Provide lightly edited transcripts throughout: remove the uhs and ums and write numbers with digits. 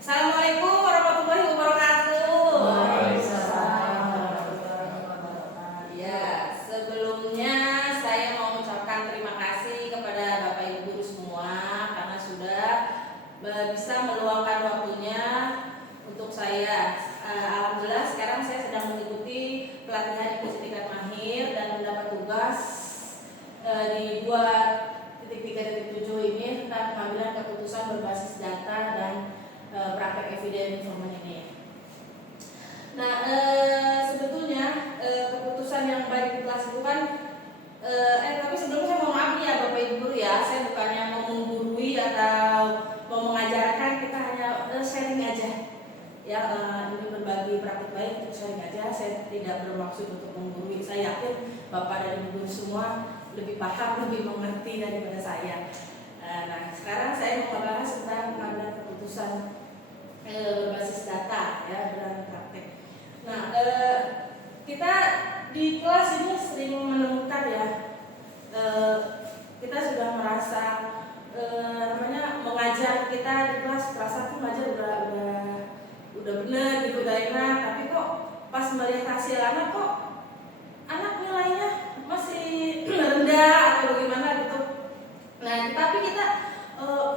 Assalamualaikum warahmatullahi wabarakatuh. Waalaikumsalam warahmatullahi wabarakatuh. Ya, sebelumnya saya mau mengucapkan terima kasih kepada Bapak Ibu guru semua karena sudah bisa meluangkan waktunya untuk saya. Alhamdulillah sekarang saya sedang mengikuti pelatihan inklusi tingkat mahir dan mendapat tugas di 2.3.7 ini tentang pengambilan keputusan berbasis data dan praktek eviden informan ini. Nah, sebetulnya keputusan yang baik di kelas itu kan, tapi sebelumnya saya mau maaf ya Bapak Ibu guru ya, saya bukannya mau menggurui atau mau mengajarkan, kita hanya sharing aja. Ya, ini berbagi praktik baik untuk sharing aja. Saya tidak bermaksud untuk menggurui. Saya yakin Bapak dan Ibu guru semua lebih paham, lebih mengerti daripada saya. Nah, sekarang saya mau membahas tentang pengambilan keputusan berbasis data ya dan praktek. Nah, kita di kelas ini sering menemukan ya, kita sudah merasa mengajar kita di kelas terasa tuh ngajar udah benar gitu, udah enak, tapi kok pas melihat hasil anak kok anak nilainya masih rendah atau bagaimana gitu. Nah, tapi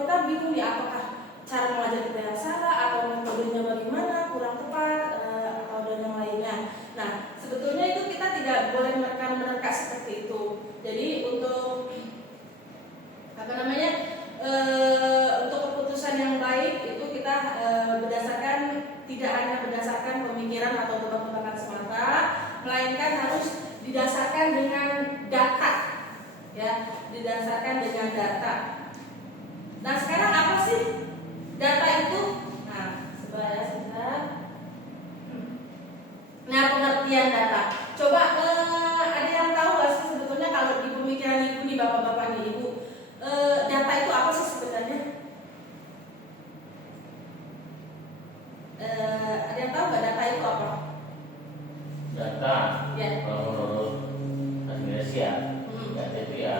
kita bingung ya, apakah cara mengajar kita yang salah atau metodenya bagaimana, kurang tepat atau dan yang lainnya. Nah, sebetulnya itu kita tidak boleh menerka seperti itu. Jadi untuk untuk keputusan yang baik itu kita tidak hanya berdasarkan pemikiran atau tebak-tebakan semata, melainkan harus didasarkan dengan data, ya, didasarkan dengan data. Nah, sekarang apa sih data itu? Nah, sebentar. Nah, pengertian data. Coba ada yang tahu nggak sih sebetulnya kalau di pemikiran ibu, di bapak-bapak nih ibu, data itu apa sih sebenarnya? Ada yang tahu nggak data itu apa? Data, Ya. kalau menurut Indonesia, data itu ya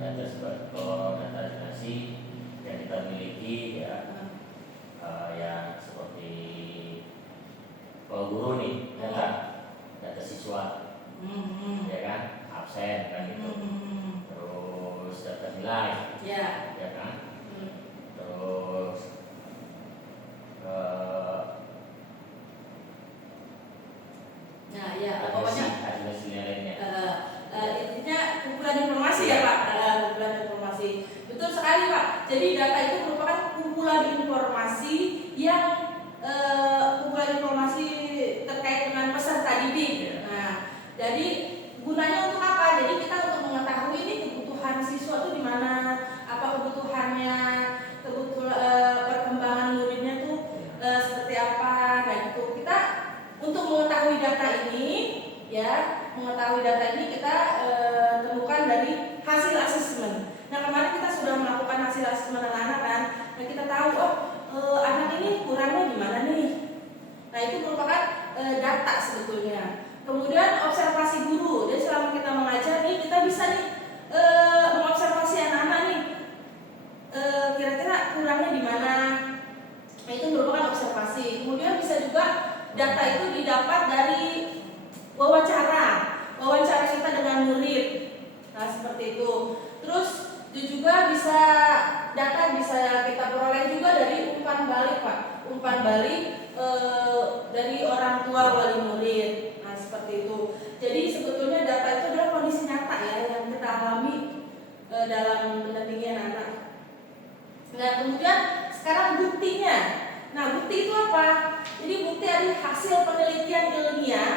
data sebagai data dinasti yang kita miliki ya, ya seperti kalau guru nih data siswa, ya kan, absen kan gitu, terus data nilai, ya kan, terus Nah, ya, pokoknya hasil nilainya. intinya kumpulan informasi ya Pak, kumpulan informasi. Betul sekali Pak. Jadi data itu merupakan kumpulan informasi yang kumpulan informasi terkait dengan peserta didik. Nah, jadi gunanya untuk apa? Jadi kita untuk mengetahui ini kebutuhan siswa itu di mana, apa kebutuhannya, perkembangan muridnya tuh seperti apa. Nah, itu kita untuk mengetahui data ini, ya, kita temukan dari hasil asesmen. Nah, kemarin kita sudah melakukan hasil asesmen anak-anak kan. Nah, kita tahu anak ini kurangnya di mana nih. Nah, itu merupakan data sebetulnya. Kemudian observasi guru. Jadi selama kita mengajar nih, kita bisa nih mengobservasi anak-anak nih. Kira-kira kurangnya di mana. Nah, itu merupakan observasi. Kemudian bisa juga data itu didapat dari wawancara kita dengan murid. Nah, seperti itu. Terus juga data bisa kita peroleh juga dari umpan balik Pak. Umpan balik dari orang tua wali murid. Nah, seperti itu. Jadi sebetulnya data itu adalah kondisi nyata ya yang kita alami dalam mendampingi anak. Nah, kemudian sekarang buktinya. Nah, bukti itu apa? Jadi bukti adalah hasil penelitian ilmiah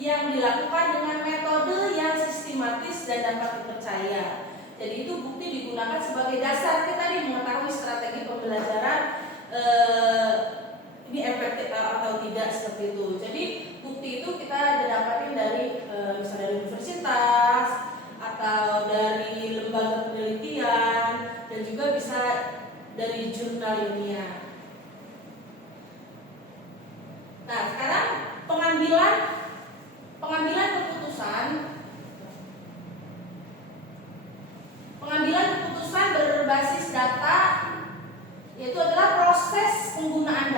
yang dilakukan dengan metode yang sistematis dan dapat dipercaya. Jadi itu bukti digunakan sebagai dasar kita nih mengetahui strategi pembelajaran ini efektif atau tidak, seperti itu. Jadi bukti itu kita dapatkan dari misalnya dari universitas atau dari lembaga penelitian dan juga bisa dari jurnal ilmiah. Nah, sekarang pengambilan keputusan berbasis data, yaitu adalah proses penggunaan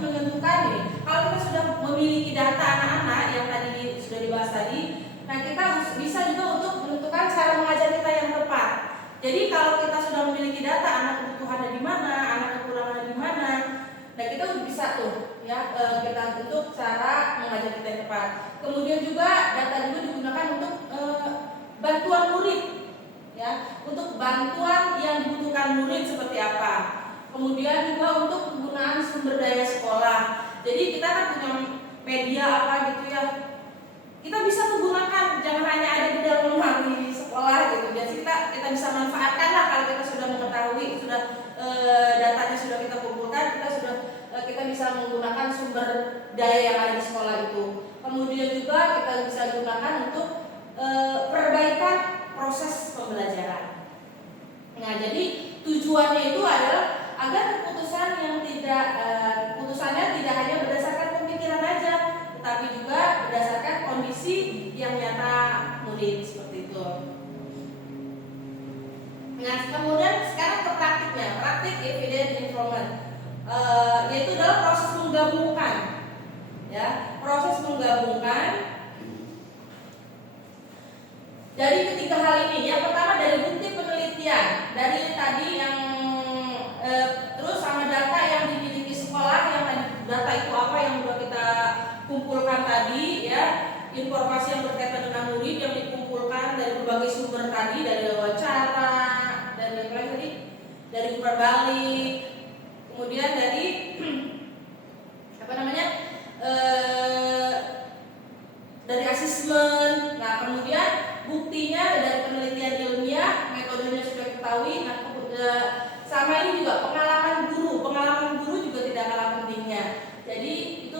untuk menentukan nih, kalau kita sudah memiliki data anak-anak yang tadi sudah dibahas tadi, nah kita bisa juga untuk menentukan cara mengajar kita yang tepat. Jadi kalau kita sudah memiliki data anak kebutuhannya di mana, anak kekurangannya di mana, nah kita bisa tuh ya kita untuk cara mengajar kita yang tepat. Kemudian juga data juga digunakan untuk bantuan murid, ya, untuk bantuan yang dibutuhkan murid seperti apa. Kemudian juga untuk penggunaan sumber daya sekolah. Jadi kita kan punya media apa gitu ya, kita bisa menggunakan, jangan hanya ada di dalam memahami sekolah gitu. Jadi kita bisa manfaatkan lah kalau kita sudah mengetahui, sudah datanya sudah kita kumpulkan, kita bisa menggunakan sumber daya yang ada di sekolah itu. Kemudian juga kita bisa gunakan untuk perbaikan proses pembelajaran. Nah, jadi tujuannya itu adalah agar keputusannya tidak hanya berdasarkan pemikiran aja, tetapi juga berdasarkan kondisi yang nyata murid seperti itu. Nah, kemudian sekarang ke praktiknya, praktik evidence improvement, yaitu adalah proses menggabungkan, ya, proses menggabungkan dari ketiga hal ini. Yang pertama dari bukti penelitian, dari tadi yang terus sama data yang dimiliki sekolah, yang tadi data itu apa yang sudah kita kumpulkan tadi, ya, informasi yang berkaitan dengan murid yang dikumpulkan dari berbagai sumber tadi, dari wawancara, dari umpan balik, kemudian dari dari asesmen. Nah, kemudian buktinya dari penelitian ilmiah, metodenya sudah diketahui. Nah, sama ini juga pengalaman guru juga tidak kalah pentingnya. Jadi itu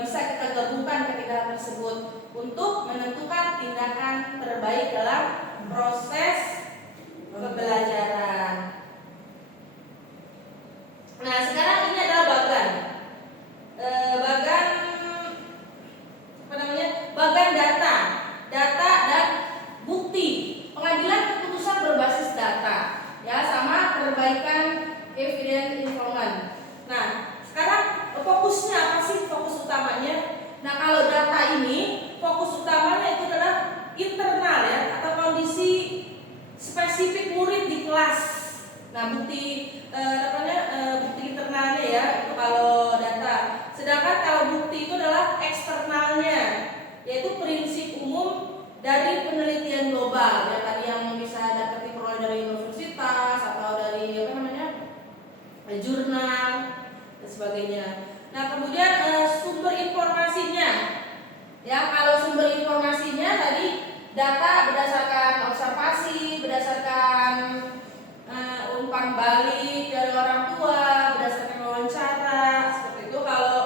bisa kita gabungkan ketiga hal tersebut untuk menentukan tindakan terbaik dalam proses pembelajaran. Nah, sekarang ini adalah bagan data dan bukti, pengambilan keputusan berbasis data, ya, sama perbaikan evidence improvement. Nah, sekarang fokusnya apa sih, fokus utamanya? Nah, kalau data ini fokus utamanya itu adalah internal, ya, atau kondisi spesifik murid di kelas. Nah, bukti internalnya, ya, itu kalau data. Sedangkan kalau bukti itu adalah eksternalnya, yaitu prinsip umum dari penelitian global, ya, tadi yang bisa dapat diperoleh dari universitas atau dari jurnal dan sebagainya. Nah, kemudian sumber informasinya, ya, kalau sumber informasinya tadi data berdasarkan observasi, berdasarkan umpan balik dari orang tua, berdasarkan wawancara, seperti itu. Kalau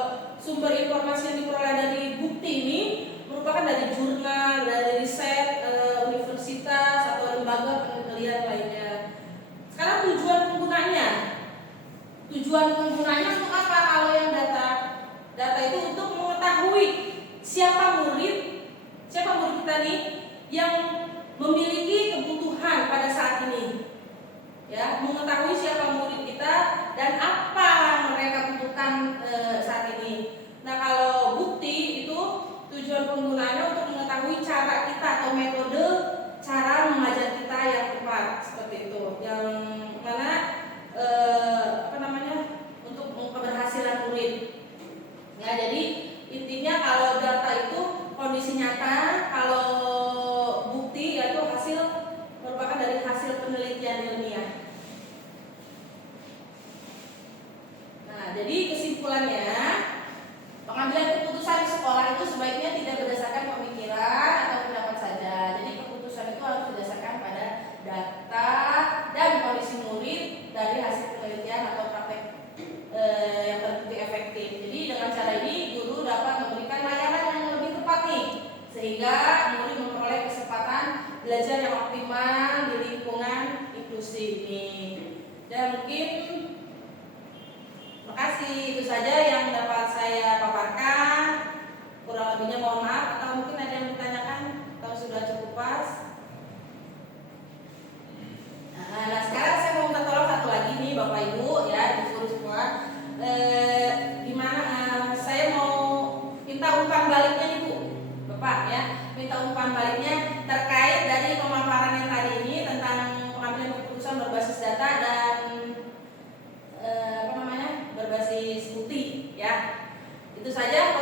sumber informasi yang diperoleh dari bukti ini merupakan dari jurnal, dari riset universitas atau lembaga penelitian lainnya. Sekarang tujuan penggunanya untuk apa? Kalau yang data itu untuk mengetahui siapa murid kita nih yang memiliki kebutuhan pada saat ini, ya, mengetahui siapa murid kita dan apa mereka butuhkan saat ini. Nah, kalau bukti itu tujuan penggunaannya untuk mengetahui cara kita atau metode cara mengajar kita yang tepat, seperti itu, yang mana untuk keberhasilan murid. Ya, jadi intinya kalau data itu kondisi nyata, kalau bukti yaitu merupakan dari hasil penelitian ilmiah. Nah, jadi kesimpulannya, pengambilan keputusan di sekolah itu sebaiknya tidak berdasarkan pemikiran atau pendapat saja. Jadi keputusan itu harus berdasarkan pada data dan kondisi murid dari hasil penelitian atau praktek yang terbukti efektif. Jadi dengan cara ini guru dapat memberikan layanan yang lebih tepat nih, sehingga murid memperoleh kesempatan belajar yang optimal di lingkungan inklusif ini. Dan mungkin makasih, itu saja yang dapat saya paparkan. Kurang lebihnya mohon maaf, atau mungkin ada yang ditanyakan atau sudah cukup pas. Nah, sekarang saya mau minta tolong satu lagi nih Bapak Ibu, ya, di sekolah semua, gimana minta umpan baliknya nih Bu, Bapak ya, minta umpan baliknya terkait dari pemaparan yang tadi ini tentang pengambilan keputusan berbasis data dan berbasis bukti ya. Itu saja